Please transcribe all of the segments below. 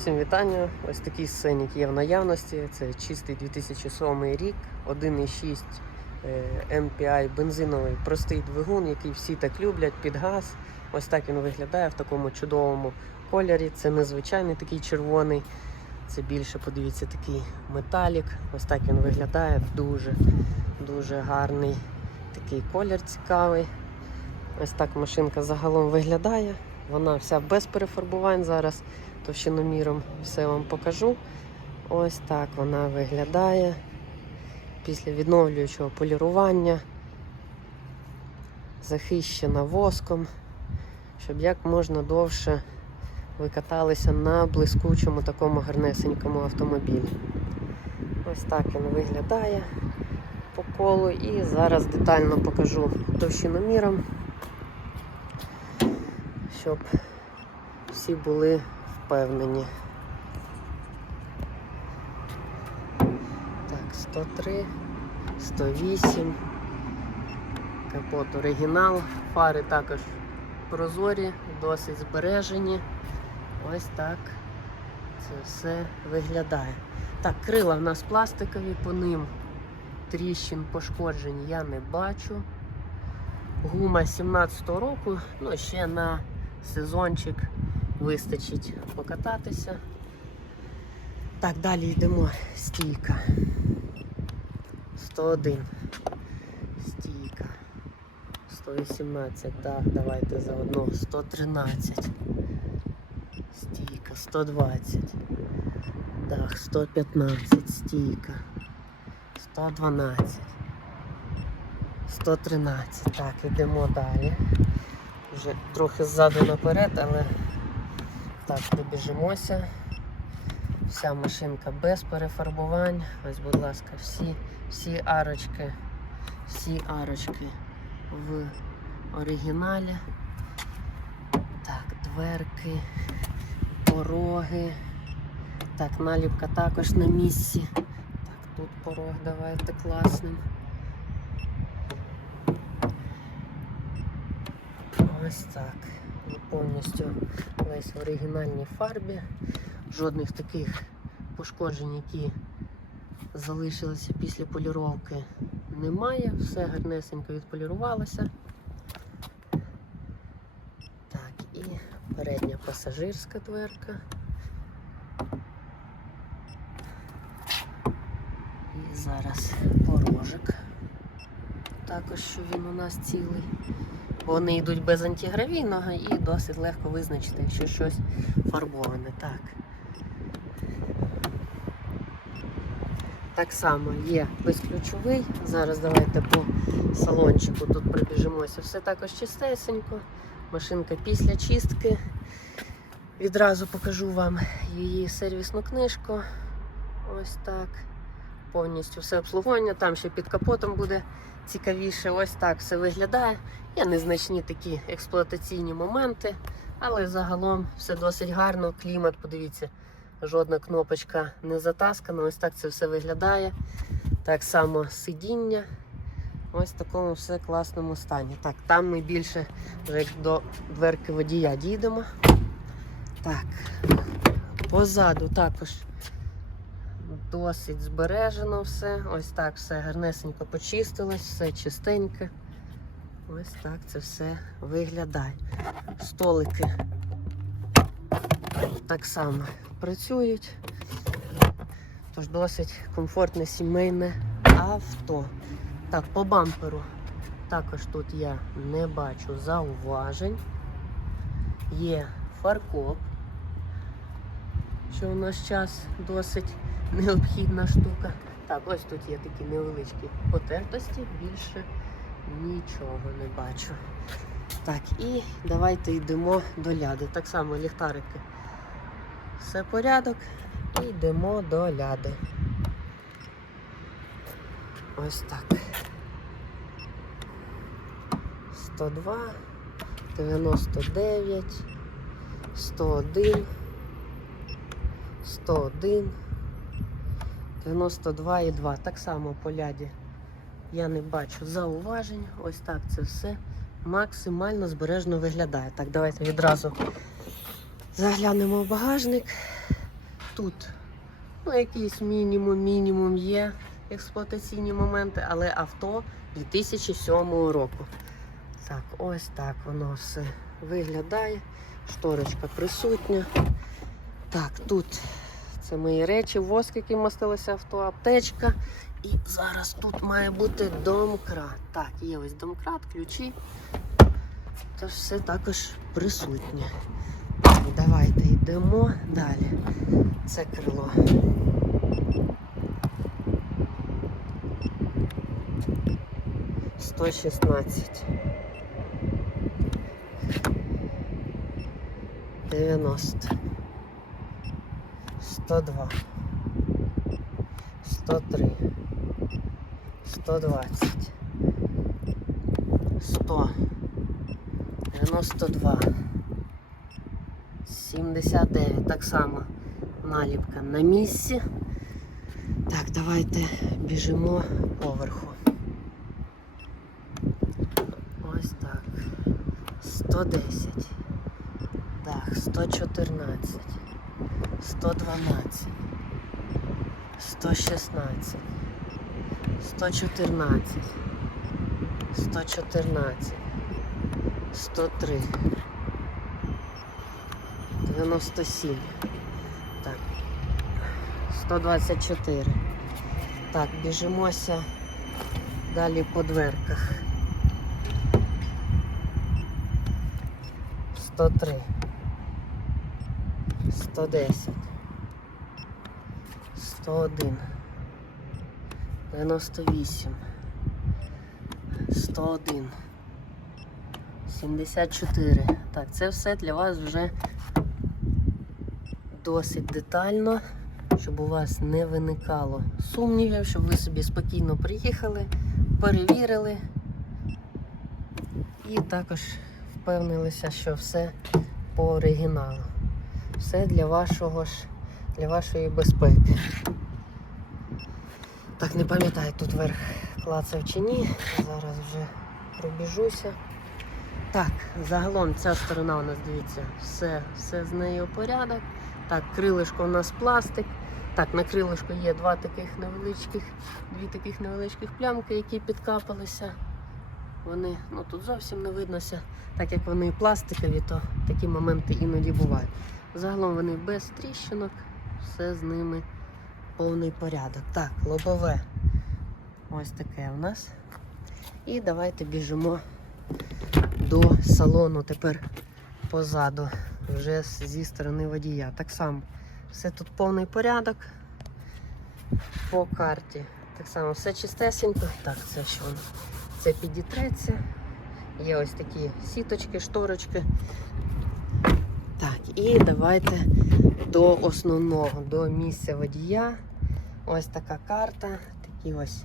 Всім вітання. Ось такий сценік є в наявності. Це чистий 2007 рік, 1,6 е, MPI бензиновий простий двигун, який всі так люблять під газ. Ось так він виглядає в такому чудовому кольорі. Це незвичайний такий червоний. Це більше, подивіться, такий металік. Ось так він виглядає. Дуже, дуже гарний такий колір цікавий. Ось так машинка загалом виглядає. Вона вся без перефарбувань зараз товщиноміром все вам покажу. Ось так вона виглядає після відновлюючого полірування, захищена воском, щоб як можна довше ви каталися на блискучому такому гарнесенькому автомобілі. Ось так він виглядає по колу і зараз детально покажу товщиноміром, щоб всі були впевнені. Так, 103, 108. Капот оригінал. Фари також прозорі, досить збережені. Ось так це все виглядає. Так, крила в нас пластикові, по ним тріщин пошкоджень я не бачу. Гума 17-го року, ну ще на сезончик вистачить покататися. Так, далі йдемо. Стійка. 101. Стійка. 118. Так, давайте заодно. 113. Стійка. 120. Так, 115. Стійка. 112. 113. Так, йдемо далі. Вже трохи ззаду наперед, але так, добіжимося. Вся машинка без перефарбувань. Ось, будь ласка, всі, всі арочки, всі арочки в оригіналі. Так, дверки, пороги. Так, наліпка також на місці. Так, тут порог давайте класним. Ось так. Повністю весь в оригінальній фарбі. Жодних таких пошкоджень, які залишилися після поліровки, немає. Все гарнесенько відполірувалося. Так, і передня пасажирська дверка. І зараз порожик. Також що він у нас цілий. Вони йдуть без антигравійного і досить легко визначити, якщо щось фарбоване. Так. Так само є безключовий. Зараз давайте по салончику тут пробіжимося. Все також чистесенько. Машинка після чистки. Відразу покажу вам її сервісну книжку. Ось так. Повністю все обслуговування. Там ще під капотом буде цікавіше. Ось так все виглядає. Є незначні такі експлуатаційні моменти, але загалом все досить гарно. Клімат, подивіться, жодна кнопочка не затаскана. Ось так це все виглядає. Так само сидіння. Ось в такому все класному стані. Так, там ми більше вже до дверки водія дійдемо. Так, позаду також досить збережено все. Ось так все гарнесенько почистилось, все чистеньке. Ось так це все виглядає. Столики так само працюють. Тож досить комфортне сімейне авто. Так, по бамперу також тут я не бачу зауважень. Є фаркоп, що у нас час досить необхідна штука. Так, ось тут є такі невеличкі потертості, більше нічого не бачу. Так, і давайте йдемо до ляди. Так само ліхтарики. Все порядок. І йдемо до ляди. Ось так. 102, 99, 101, 101. 92,2. Так само по ляді я не бачу зауважень. Ось так це все максимально збережно виглядає. Так, давайте відразу заглянемо в багажник. тут ну, якийсь мінімум, мінімум є експлуатаційні моменти, але авто 2007 року. Так, ось так воно все виглядає. Шторочка присутня. Так, тут це мої речі, воск, який мастилося авто, аптечка. І зараз тут має бути домкрат. Так, є ось домкрат, ключі. Тож все також присутнє. Давайте йдемо далі. Це крило. Сто шістнадцять. Дев'яносто. Сто два. Сто три. Сто двадцять. Сто. Дев'яносто два. 79. Так само наліпка на місці. Так, давайте біжимо поверху. Ось так. 110. Так, 114. 112. 116. 114. 114. 103. 97. Так. 124. Так, біжимося далі по дверках. 103. 110. 101. 98. 101. 74. Так, це все для вас вже досить детально, щоб у вас не виникало сумнівів, щоб ви собі спокійно приїхали, перевірили і також впевнилися, що все по оригіналу. Все для вашого ж, для вашої безпеки. Так, не пам'ятаю, тут верх клацав чи ні. Зараз вже пробіжуся. Так, загалом ця сторона у нас, дивіться, все, все з нею порядок. Так, крилишко у нас пластик. Так, на крилишку є два таких невеличких, дві таких невеличких плямки, які підкапалися. Вони, ну тут зовсім не виднося. Так як вони пластикові, то такі моменти іноді бувають. Загалом вони без тріщинок, все з ними повний порядок. Так, лобове. Ось таке у нас. І давайте біжимо до салону тепер позаду, вже зі сторони водія. Так само, все тут повний порядок по карті. Так само все чистесенько. Так, це що воно? Це підітреться. Є ось такі сіточки, шторочки. Так, і давайте до основного, до місця водія. Ось така карта, такі ось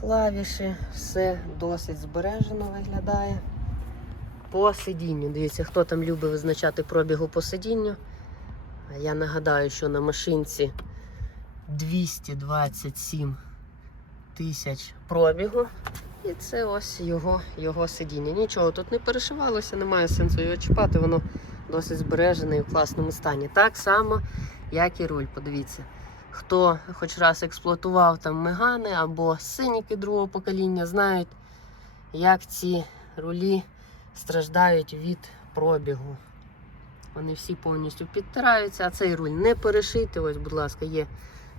клавіші, все досить збережено виглядає. По сидінню. Дивіться, хто там любить визначати пробігу по сидінню. Я нагадаю, що на машинці 227 тисяч пробігу. І це ось його, його сидіння. Нічого тут не перешивалося, немає сенсу його чіпати, воно досить збережене і в класному стані. Так само, як і руль. Подивіться. Хто хоч раз експлуатував там мегани або синіки другого покоління, знають, як ці рулі страждають від пробігу. Вони всі повністю підтираються, а цей руль не перешитий. Ось, будь ласка, є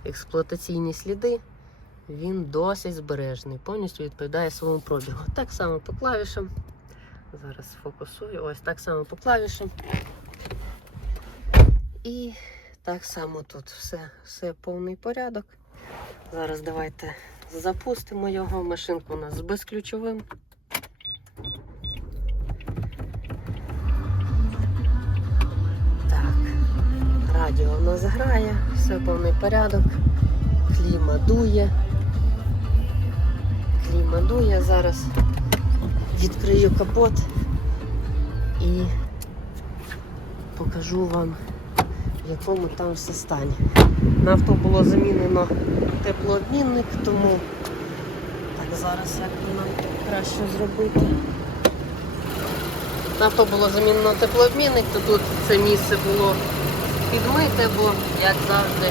експлуатаційні сліди. Він досить збережений, повністю відповідає своєму пробігу. Так само по клавішам. Зараз фокусую. Ось так само по клавішам. І так само тут все, все повний порядок. Зараз давайте запустимо його. Машинка у нас з безключовим. Так, радіо у нас грає, все повний порядок. Кліма дує. Кліма дує. Зараз відкрию капот і покажу вам, в якому там все стані. На авто було замінено теплообмінник, тому так зараз як нам краще зробити. На авто було замінено теплообмінник, то тут це місце було підмити, бо, як завжди,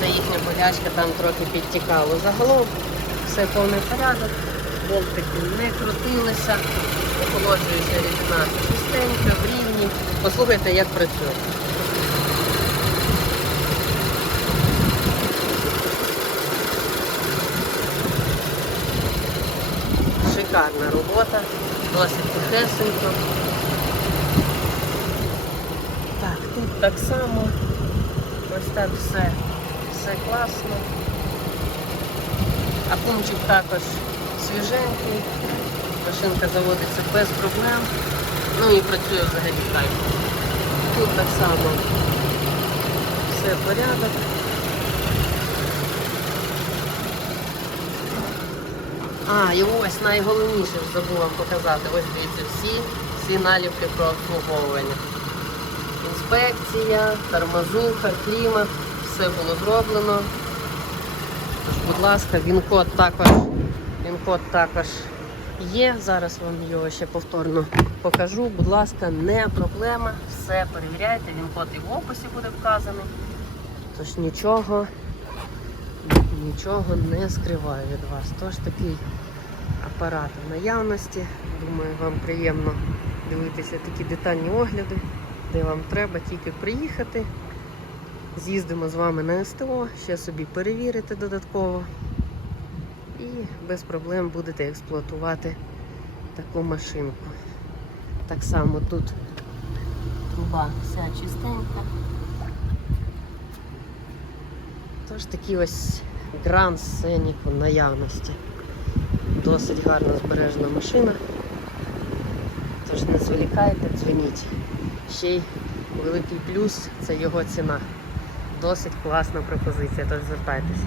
це їхня болячка там трохи підтікало. Загалом все повний порядок, болтики не крутилися, охолоджується рідина чистенька, в рівні. Послухайте, як працює. Шикарна робота, досить тихесенько. Так, тут так само. Ось так все, все класно. А пунчик також свіженький. Машинка заводиться без проблем. Ну і працює взагалі кайфом. Тут так само все порядок. А, і ось найголовніше ж забув вам показати. Ось дивіться всі, всі наліпки про обслуговування. Інспекція, тормозуха, клімат, все було зроблено. Будь ласка, він-код також, він-код також є. Зараз вам його ще повторно покажу. Будь ласка, не проблема, все перевіряйте, він-код і в описі буде вказаний. Тож нічого, нічого не скриваю від вас. Тож такий апарат в наявності. Думаю, вам приємно дивитися такі детальні огляди, де вам треба тільки приїхати. З'їздимо з вами на СТО, ще собі перевірити додатково. І без проблем будете експлуатувати таку машинку. Так само тут труба вся чистенька. Тож такий ось Grand Scenic в наявності. Досить гарно збережена машина. Тож не зволікайте, дзвоніть. Ще й великий плюс це його ціна. Досить класна пропозиція, тож звертайтеся.